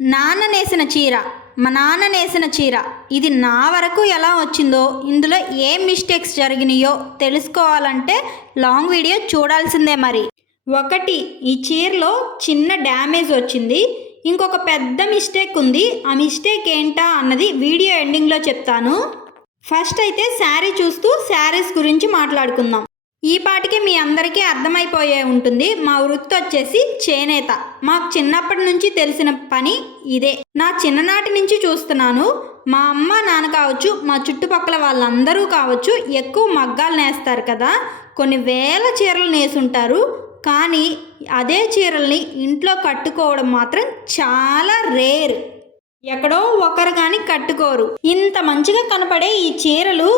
నాన్న నేసిన చీర, మా నాన్న నేసిన చీర ఇది నా వరకు ఎలా వచ్చిందో, ఇందులో ఏ మిస్టేక్స్ జరిగినాయో తెలుసుకోవాలంటే లాంగ్ వీడియో చూడాల్సిందే. మరి ఒకటి, ఈ చీరలో చిన్న డ్యామేజ్ వచ్చింది. ఇంకొక పెద్ద మిస్టేక్ ఉంది. ఆ మిస్టేక్ ఏంటా అన్నది వీడియో ఎండింగ్లో చెప్తాను. ఫస్ట్ అయితే శారీ చూస్తూ శారీస్ గురించి మాట్లాడుకుందాం. ఈ పాటికి మీ అందరికీ అర్థమైపోయే ఉంటుంది. మా వృత్తి వచ్చేసి చేనేత. మాకు చిన్నప్పటి నుంచి తెలిసిన పని ఇదే. నా చిన్ననాటి నుంచి చూస్తున్నాను. మా అమ్మ నాన్న కావచ్చు, మా చుట్టుపక్కల వాళ్ళందరూ కావచ్చు, ఎక్కువ మగ్గాలు నేస్తారు కదా. కొన్ని వేల చీరలు నేసుంటారు. కానీ అదే చీరల్ని ఇంట్లో కట్టుకోవడం మాత్రం చాలా రేర్. ఎక్కడో ఒకరు కానీ కట్టుకోరు. ఇంత మంచిగా కనపడే ఈ చీరలు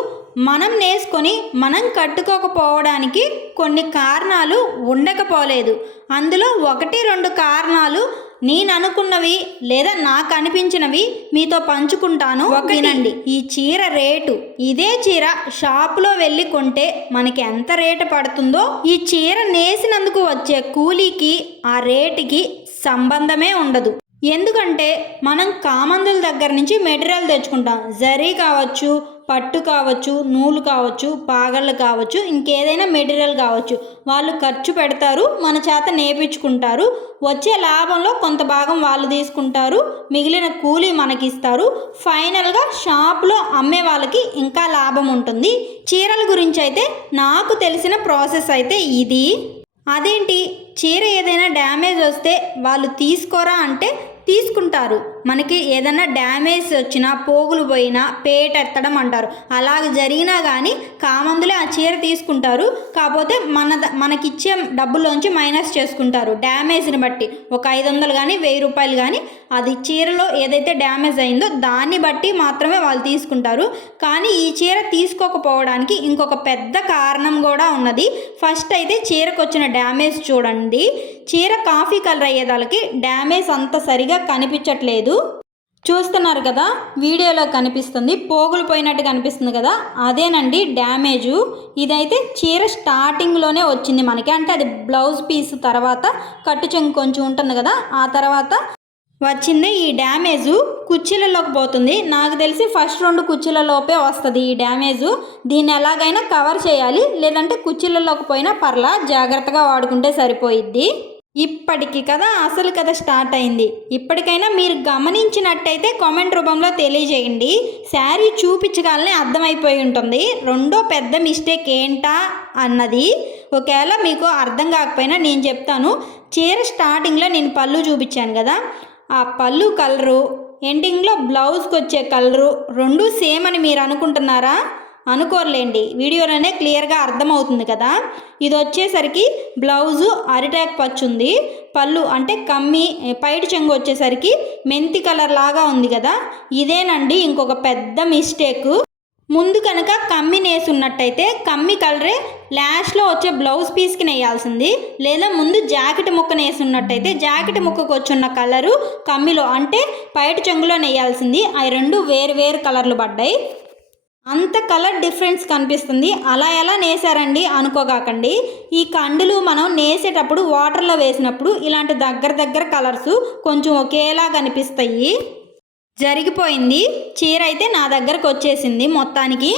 మనం నేసుకొని మనం కట్టుకోకపోవడానికి కొన్ని కారణాలు ఉండకపోలేదు. అందులో 1-2 కారణాలు నేను అనుకున్నవి లేదా నాకు అనిపించినవి మీతో పంచుకుంటాను. వినండి. ఈ చీర రేటు, ఇదే చీర షాపులో వెళ్ళి కొంటే మనకి ఎంత రేటు పడుతుందో, ఈ చీర నేసినందుకు వచ్చే కూలీకి ఆ రేటుకి సంబంధమే ఉండదు. ఎందుకంటే మనం కామందుల దగ్గర నుంచి మెటీరియల్ తెచ్చుకుంటాం. జరీ కావచ్చు, పట్టు కావచ్చు, నూలు కావచ్చు, పాగళ్ళు కావచ్చు, ఇంకేదైనా మెటీరియల్ కావచ్చు. వాళ్ళు ఖర్చు పెడతారు, మన చేత నేర్పించుకుంటారు. వచ్చే లాభంలో కొంత భాగం వాళ్ళు తీసుకుంటారు, మిగిలిన కూలీ మనకిస్తారు. ఫైనల్గా షాప్లో అమ్మే వాళ్ళకి ఇంకా లాభం ఉంటుంది. చీరల గురించి అయితే నాకు తెలిసిన ప్రాసెస్ అయితే ఇది. అదేంటి, చీర ఏదైనా డ్యామేజ్ వస్తే వాళ్ళు తీసుకోరా అంటే తీసుకుంటారు. మనకి ఏదైనా డ్యామేజ్ వచ్చినా, పోగులు పోయినా పేటెత్తడం అంటారు. అలాగ జరిగినా కానీ కామందులే ఆ చీర తీసుకుంటారు. కాకపోతే మనకిచ్చే డబ్బుల్లోంచి మైనస్ చేసుకుంటారు డ్యామేజ్ని బట్టి. ఒక 500 కానీ 1000 రూపాయలు కానీ అది చీరలో ఏదైతే డ్యామేజ్ అయిందో దాన్ని బట్టి మాత్రమే వాళ్ళు తీసుకుంటారు. కానీ ఈ చీర తీసుకోకపోవడానికి ఇంకొక పెద్ద కారణం కూడా ఉన్నది. ఫస్ట్ అయితే చీరకు వచ్చిన డ్యామేజ్ చూడండి. చీర కాఫీ కలర్ అయ్యేదానికి డ్యామేజ్ అంత సరిగా కనిపించట్లేదు. చూస్తున్నారు కదా, వీడియోలో కనిపిస్తుంది, పోగులు పోయినట్టు కనిపిస్తుంది కదా, అదేనండి డ్యామేజు. ఇదైతే చీర స్టార్టింగ్లోనే వచ్చింది మనకి. అంటే అది బ్లౌజ్ పీస్ తర్వాత కట్టు చెంగు కొంచెం ఉంటుంది కదా, ఆ తర్వాత వచ్చింది ఈ డ్యామేజు. కుర్చీలలోకి పోతుంది. నాకు తెలిసి ఫస్ట్ 2 కుర్చీలలోపే వస్తుంది ఈ డ్యామేజు. దీన్ని ఎలాగైనా కవర్ చేయాలి, లేదంటే కుర్చీలలోకి పోయినా పర్లా, జాగ్రత్తగా వాడుకుంటే సరిపోయిద్ది. ఇప్పటికి కదా అసలు కథ స్టార్ట్ అయింది. ఇప్పటికైనా మీరు గమనించినట్టయితే కామెంట్ రూపంలో తెలియజేయండి. శారీ చూపించగానే అర్థమైపోయి ఉంటుంది రెండో పెద్ద మిస్టేక్ ఏంటా అన్నది. ఒకవేళ మీకు అర్థం కాకపోయినా నేను చెప్తాను. చీర స్టార్టింగ్లో నేను పళ్ళు చూపించాను కదా, ఆ పళ్ళు కలరు, ఎండింగ్లో బ్లౌజ్కి వచ్చే కలరు రెండు సేమ్ అని మీరు అనుకుంటున్నారా? అనుకోర్లేండి, వీడియోలోనే క్లియర్గా అర్థమవుతుంది కదా. ఇది వచ్చేసరికి బ్లౌజు అరిటాక్ పచ్చుంది, పళ్ళు అంటే కమ్మి, పైటి చెంగు వచ్చేసరికి మెంతి కలర్ లాగా ఉంది కదా. ఇదేనండి ఇంకొక పెద్ద మిస్టేక్. ముందు కనుక కమ్మి నేసున్నట్టయితే కమ్మి కలరే లాస్ట్లో వచ్చే బ్లౌజ్ పీస్కి నేయాల్సింది. లేదా ముందు జాకెట్ ముక్క నేసున్నట్టయితే జాకెట్ ముక్కకు వచ్చున్న కలరు కమ్మిలో అంటే పైటి చెంగులో నేయాల్సింది. అవి రెండు వేరు వేరు కలర్లు పడ్డాయి. అంత కలర్ డిఫరెన్స్ కనిపిస్తుంది. అలా ఎలా నేసారండి అనుకోగాకండి. ఈ కండులు మనం నేసేటప్పుడు వాటర్లో వేసినప్పుడు ఇలాంటి దగ్గర కలర్స్ కొంచెం ఒకేలా కనిపిస్తాయి. జరిగిపోయింది. చీర అయితే నా దగ్గరకు వచ్చేసింది మొత్తానికి.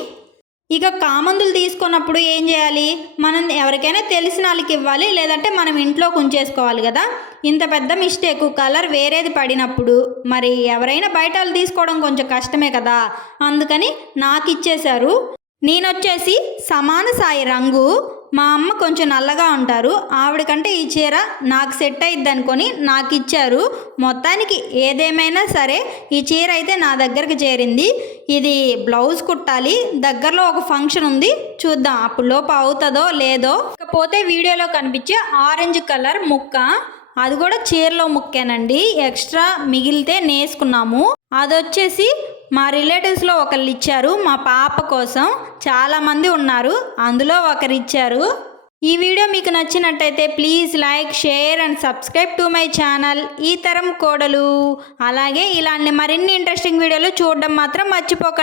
ఇక కామందులు తీసుకున్నప్పుడు ఏం చేయాలి? మనం ఎవరికైనా తెలిసిన వాళ్ళకి ఇవ్వాలి, లేదంటే మనం ఇంట్లో ఉంచేసుకోవాలి కదా. ఇంత పెద్ద మిస్టేక్ కలర్ వేరేది పడినప్పుడు మరి ఎవరైనా బయట వాళ్ళు తీసుకోవడం కొంచెం కష్టమే కదా. అందుకని నాకు ఇచ్చేశారు. నేను వచ్చేసి సమాన సాయి రంగు, మా అమ్మ కొంచెం నల్లగా ఉంటారు, ఆవిడకంటే ఈ చీర నాకు సెట్ అయ్యిద్ది అనుకొని నాకు ఇచ్చారు. మొత్తానికి ఏదేమైనా సరే ఈ చీర అయితే నా దగ్గరికి చేరింది. ఇది బ్లౌజ్ కుట్టాలి, దగ్గరలో ఒక ఫంక్షన్ ఉంది, చూద్దాం అప్పుడు లోపు అవుతుందో లేదో. ఇకపోతే వీడియోలో కనిపించే ఆరెంజ్ కలర్ ముక్క, అది కూడా చీరలో ముక్కేనండి. ఎక్స్ట్రా మిగిలితే నేసుకున్నాము. అది వచ్చేసి మా రిలేటివ్స్లో ఒకళ్ళు ఇచ్చారు, మా పాప కోసం. చాలామంది ఉన్నారు, అందులో ఒకరు ఇచ్చారు. ఈ వీడియో మీకు నచ్చినట్టయితే please like, share and subscribe to my channel ఈ తరం కోడలు. అలాగే ఇలాంటి మరిన్ని ఇంట్రెస్టింగ్ వీడియోలు చూడడం మాత్రం మర్చిపోకండి.